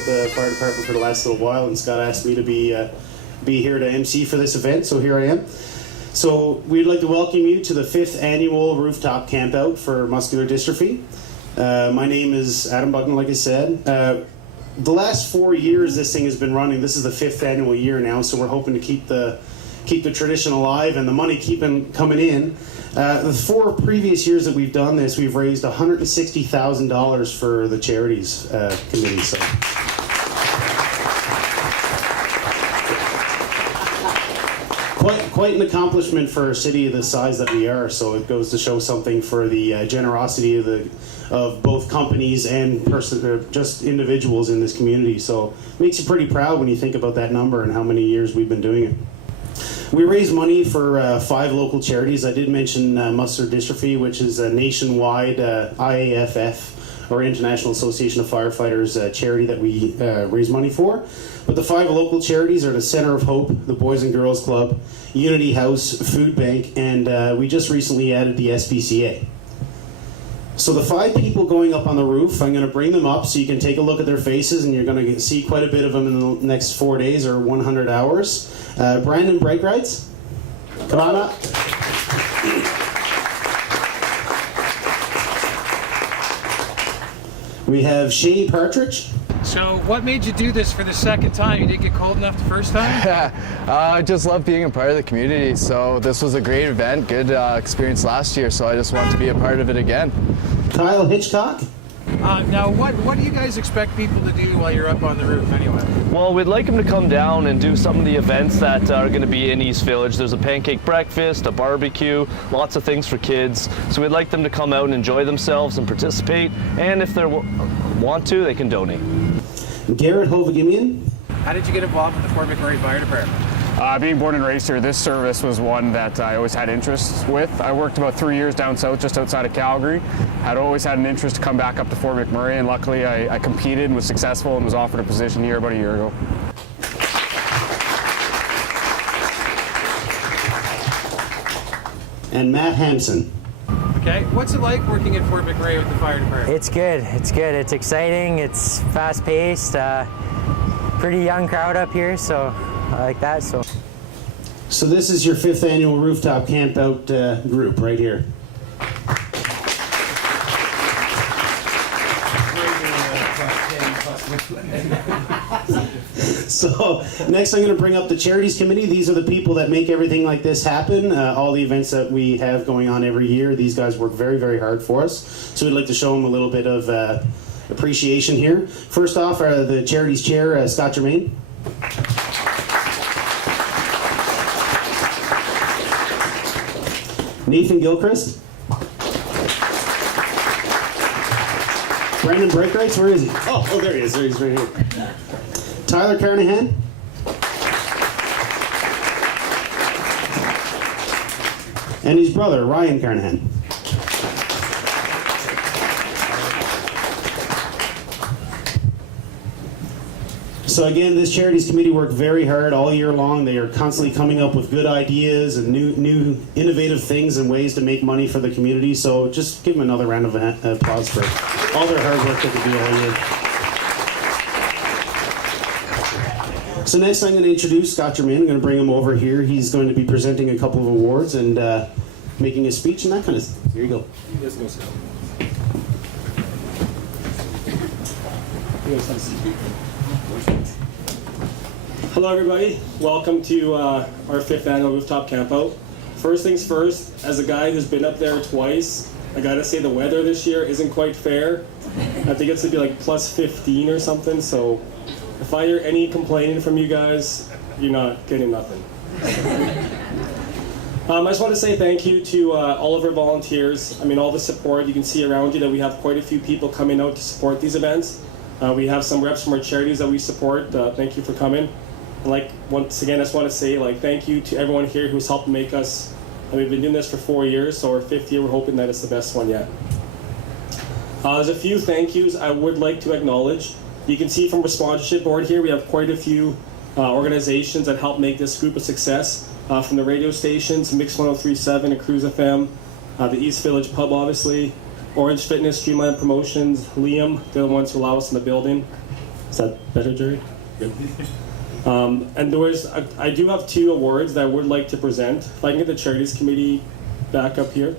with the fire department for the last little while, and Scott asked me to be here to MC for this event, so here I am. So we'd like to welcome you to the 5th Annual Rooftop Campout for Muscular Dystrophy. My name is Adam Buckner, like I said. The last 4 years this thing has been running. This is the 5th annual year now, so we're hoping to keep the tradition alive and the money coming in. The 4 previous years that we've done this, we've raised $160,000 for the Charities committee. So. Quite an accomplishment for a city the size that we are. So it goes to show something for the generosity of both companies and just individuals in this community. So it makes you pretty proud when you think about that number and how many years we've been doing it. We raise money for 5 local charities. I did mention Muscular Dystrophy, which is a nationwide IAFF, or International Association of Firefighters, charity that we raise money for. But the 5 local charities are the Center of Hope, the Boys and Girls Club, Unity House, Food Bank, and we just recently added the SPCA. So the 5 people going up on the roof, I'm going to bring them up so you can take a look at their faces, and you're going to see quite a bit of them in the next 4 days or 100 hours. Brandon Breakrights, come on up. We have Shay Partridge. So what made you do this for the second time? You didn't get cold enough the first time? I just love being a part of the community. So this was a great event, good experience last year. So I just want to be a part of it again. Kyle Hitchcock. Now what do you guys expect people to do while you're up on the roof anyway? Well, we'd like them to come down and do some of the events that are going to be in East Village. There's a pancake breakfast, a barbecue, lots of things for kids. So we'd like them to come out and enjoy themselves and participate. And if they want to, they can donate. Garrett Hovagimian. How did you get involved with the Fort McMurray Fire Department? Being born and raised here, this service was one that I always had interest with. I worked about 3 years down south, just outside of Calgary. I'd always had an interest to come back up to Fort McMurray, and luckily I competed and was successful and was offered a position here about a year ago. And Matt Hampson. Okay, what's it like working at Fort McMurray with the fire department? It's good. It's good. It's exciting. It's fast-paced. Pretty young crowd up here, so I like that. So this is your 5th annual rooftop campout group right here. So next I'm going to bring up the Charities Committee. These are the people that make everything like this happen. All the events that we have going on every year, these guys work very, very hard for us. So we'd like to show them a little bit of appreciation here. First off, the Charities Chair, Scott Germain. Nathan Gilchrist. Brandon Breakrights, where is he? Oh, there he is. There he's right here. Tyler Carnahan. And his brother, Ryan Carnahan. So again, this Charities Committee worked very hard all year long. They are constantly coming up with good ideas and new innovative things and ways to make money for the community. So just give them another round of applause for all their hard work that they do all year. So next I'm going to introduce Scott Germain. I'm going to bring him over here. He's going to be presenting a couple of awards and making a speech and that kind of stuff. Here you go. Yes, go, Scott. Hello everybody, welcome to our 5th annual rooftop campout. First things first, as a guy who's been up there twice, I gotta say the weather this year isn't quite fair. I think it's gonna be like plus 15 or something, so if I hear any complaining from you guys, you're not getting nothing. I just want to say thank you to all of our volunteers. I mean, all the support. You can see around you that we have quite a few people coming out to support these events. We have some reps from our charities that we support. Thank you for coming. And once again, I just want to say thank you to everyone here who's helped make us. And we've been doing this for 4 years, so our 5th year, we're hoping that it's the best one yet. There's a few thank yous I would like to acknowledge. You can see from our sponsorship board here, we have quite a few organizations that help make this group a success. From the radio stations, Mix 103.7 and Cruise FM, the East Village Pub, obviously, Orange Fitness, Streamline Promotions, Liam, they're the ones who allow us in the building. Is that better, Jerry? Good. And I do have 2 awards that I would like to present. If I can get the Charities Committee back up here.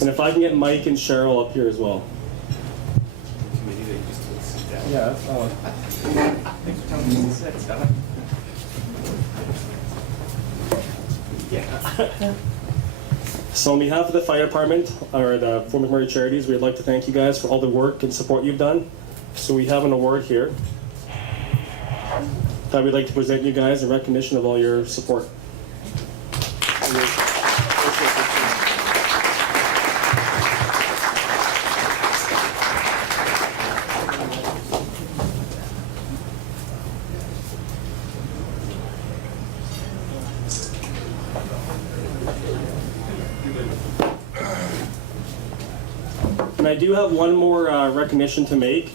And if I can get Mike and Cheryl up here as well. Yeah, that's fine. So on behalf of the fire department, or the Fort McMurray Charities, we'd like to thank you guys for all the work and support you've done. So we have an award here that we'd like to present you guys in recognition of all your support. And I do have one more recognition to make.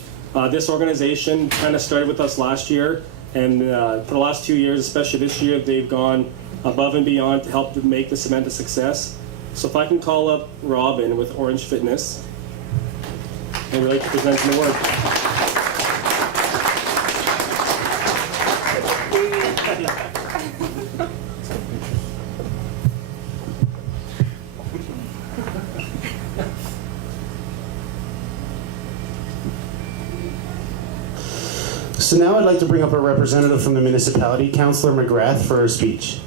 This organization kind of started with us last year, and for the last 2 years, especially this year, they've gone above and beyond to help make this event a success. So if I can call up Robin with Orange Fitness, and we'd like to present an award. So now I'd like to bring up a representative from the municipality, Councillor McGrath, for her speech.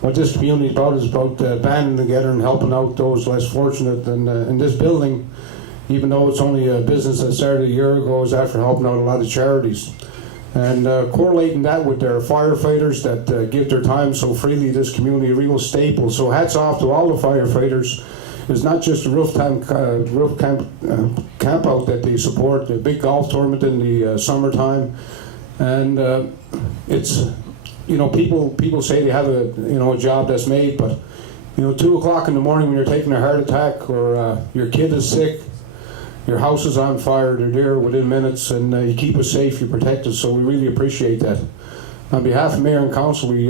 What this community is about banding together and helping out those less fortunate. And in this building, even though it's only a business that started a year ago, is after helping out a lot of charities. And correlating that with their firefighters that give their time so freely, this community a real staple. So hats off to all the firefighters. It's not just a camp out that they support, the big golf tournament in the summertime. And it's, you know, people say they have a job that's made, but 2 o'clock in the morning when you're taking a heart attack or your kid is sick, your house is on fire, they're there within minutes, and you keep us safe, you protect us, so we really appreciate that. On behalf of Mayor and Council, we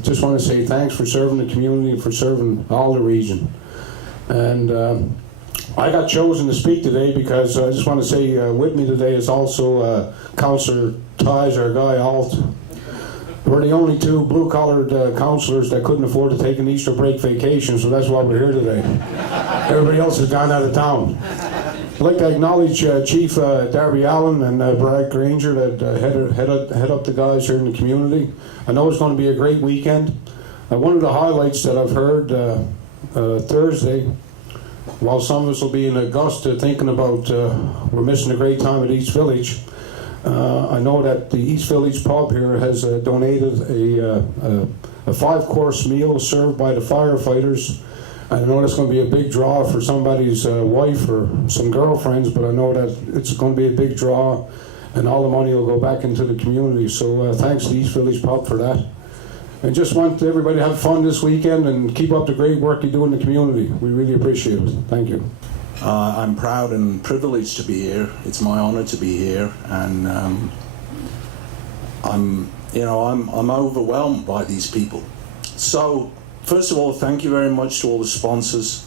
just want to say thanks for serving the community and for serving all the region. And I got chosen to speak today because I just want to say with me today is also Councillor Ties, our guy Alt. We're the only 2 blue-collared councillors that couldn't afford to take an Easter break vacation, so that's why we're here today. Everybody else has gone out of town. I'd like to acknowledge Chief Darby Allen and Brad Granger that head up the guys here in the community. I know it's going to be a great weekend. One of the highlights that I've heard Thursday, while some of us will be in Augusta thinking about we're missing a great time at East Village, I know that the East Village pub here has donated a 5-course meal served by the firefighters. I know that's going to be a big draw for somebody's wife or some girlfriends, but I know that it's going to be a big draw and all the money will go back into the community. So thanks to East Village pub for that. And just want everybody to have fun this weekend and keep up the great work you do in the community. We really appreciate it. Thank you. I'm proud and privileged to be here. It's my honor to be here, and I'm overwhelmed by these people. So, first of all, thank you very much to all the sponsors.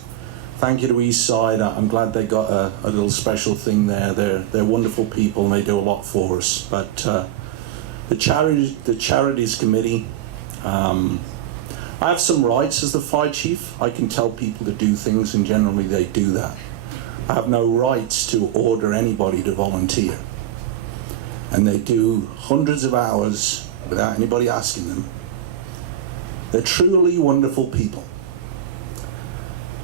Thank you to Eastside. I'm glad they got a little special thing there. They're wonderful people and they do a lot for us. But the Charities Committee. I have some rights as the fire chief. I can tell people to do things, and generally they do that. I have no rights to order anybody to volunteer. And they do hundreds of hours without anybody asking them. They're truly wonderful people.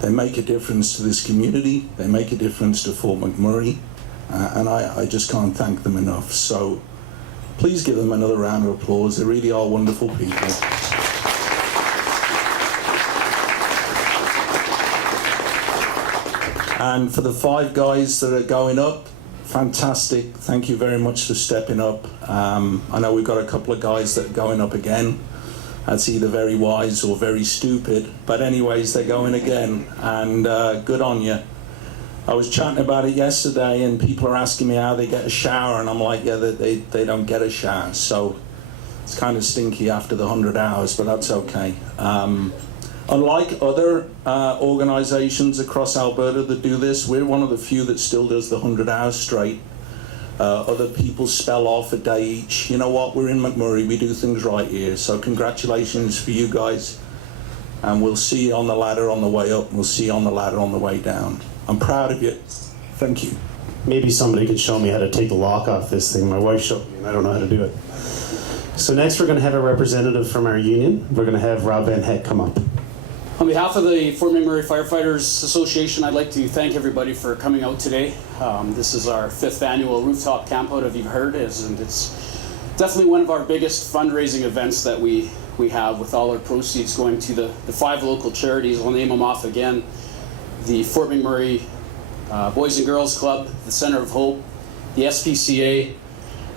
They make a difference to this community. They make a difference to Fort McMurray. And I just can't thank them enough. So please give them another round of applause. They really are wonderful people. And for the 5 guys that are going up, fantastic. Thank you very much for stepping up. I know we've got a couple of guys that are going up again. That's either very wise or very stupid. But anyways, they're going again. And good on you. I was chatting about it yesterday, and people are asking me how they get a shower, and I'm like, yeah, they don't get a shower. So it's kind of stinky after the 100 hours, but that's okay. Unlike other organizations across Alberta that do this, we're one of the few that still does the 100 hours straight. Other people spell off a day each. You know what? We're in McMurray. We do things right here. So congratulations for you guys. And we'll see you on the ladder on the way up. We'll see you on the ladder on the way down. I'm proud of you. Thank you. Maybe somebody can show me how to take the lock off this thing. My wife showed me, and I don't know how to do it. So next we're going to have a representative from our union. We're going to have Rob Van Heck come up. On behalf of the Fort McMurray Firefighters Association, I'd like to thank everybody for coming out today. This is our 5th annual rooftop campout, if you've heard, and it's definitely one of our biggest fundraising events that we have, with all our proceeds going to the 5 local charities. I'll name them off again: the Fort McMurray Boys and Girls Club, the Center of Hope, the SPCA,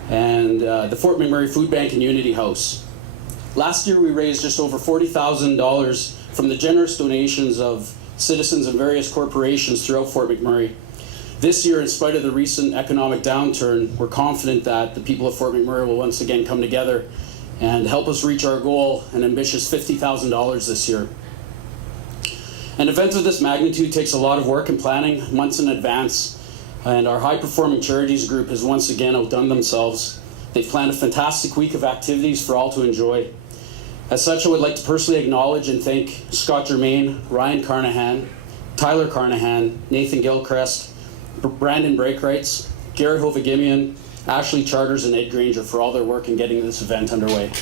and the Fort McMurray Food Bank and Unity House. Last year we raised just over $40,000 from the generous donations of citizens and various corporations throughout Fort McMurray. This year, in spite of the recent economic downturn, we're confident that the people of Fort McMurray will once again come together and help us reach our goal, an ambitious $50,000 this year. An event of this magnitude takes a lot of work and planning, months in advance, and our high-performing charities group has once again outdone themselves. They've planned a fantastic week of activities for all to enjoy. As such, I would like to personally acknowledge and thank Scott Germain, Ryan Carnahan, Tyler Carnahan, Nathan Gilchrist, Brandon Breakrights, Garrett Hovagimian, Ashley Charters, and Ed Granger for all their work in getting this event underway.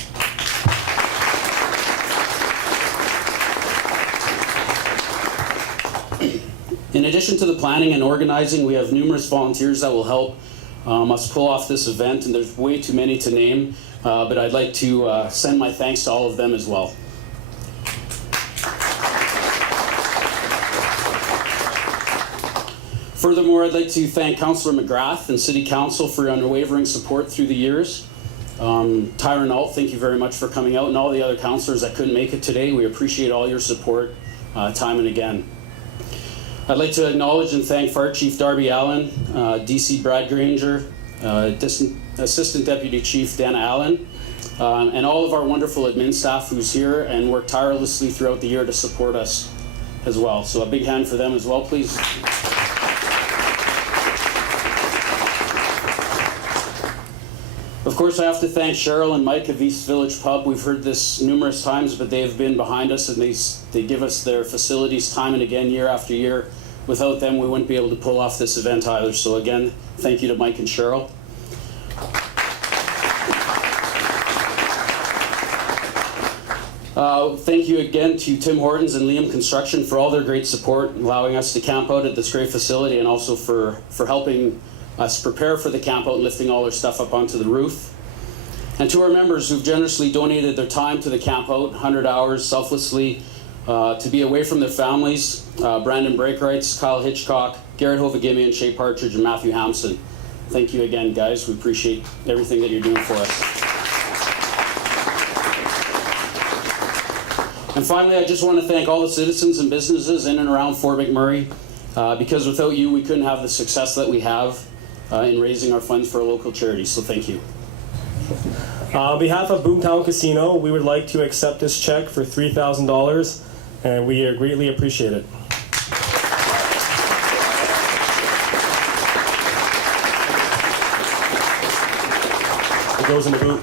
In addition to the planning and organizing, we have numerous volunteers that will help us pull off this event, and there's way too many to name, but I'd like to send my thanks to all of them as well. Furthermore, I'd like to thank Councillor McGrath and City Council for your unwavering support through the years. Tyron Alt, thank you very much for coming out, and all the other councillors that couldn't make it today. We appreciate all your support time and again. I'd like to acknowledge and thank Fire Chief Darby Allen, DC Brad Granger, Assistant Deputy Chief Dana Allen, and all of our wonderful admin staff who's here and worked tirelessly throughout the year to support us as well. So a big hand for them as well, please. Of course, I have to thank Cheryl and Mike of East Village Pub. We've heard this numerous times, but they have been behind us, and they give us their facilities time and again, year after year. Without them, we wouldn't be able to pull off this event either. So again, thank you to Mike and Cheryl. Thank you again to Tim Hortans and Liam Construction for all their great support, allowing us to camp out at this great facility, and also for helping us prepare for the camp out and lifting all our stuff up onto the roof. And to our members who've generously donated their time to the camp out, 100 hours selflessly, to be away from their families, Brandon Breakrights, Kyle Hitchcock, Garrett Hovagimian, Shay Partridge, and Matthew Hampson. Thank you again, guys. We appreciate everything that you're doing for us. And finally, I just want to thank all the citizens and businesses in and around Fort McMurray, because without you, we couldn't have the success that we have in raising our funds for a local charity. So thank you. On behalf of Boomtown Casino, we would like to accept this check for $3,000, and we greatly appreciate it. It goes in the boot.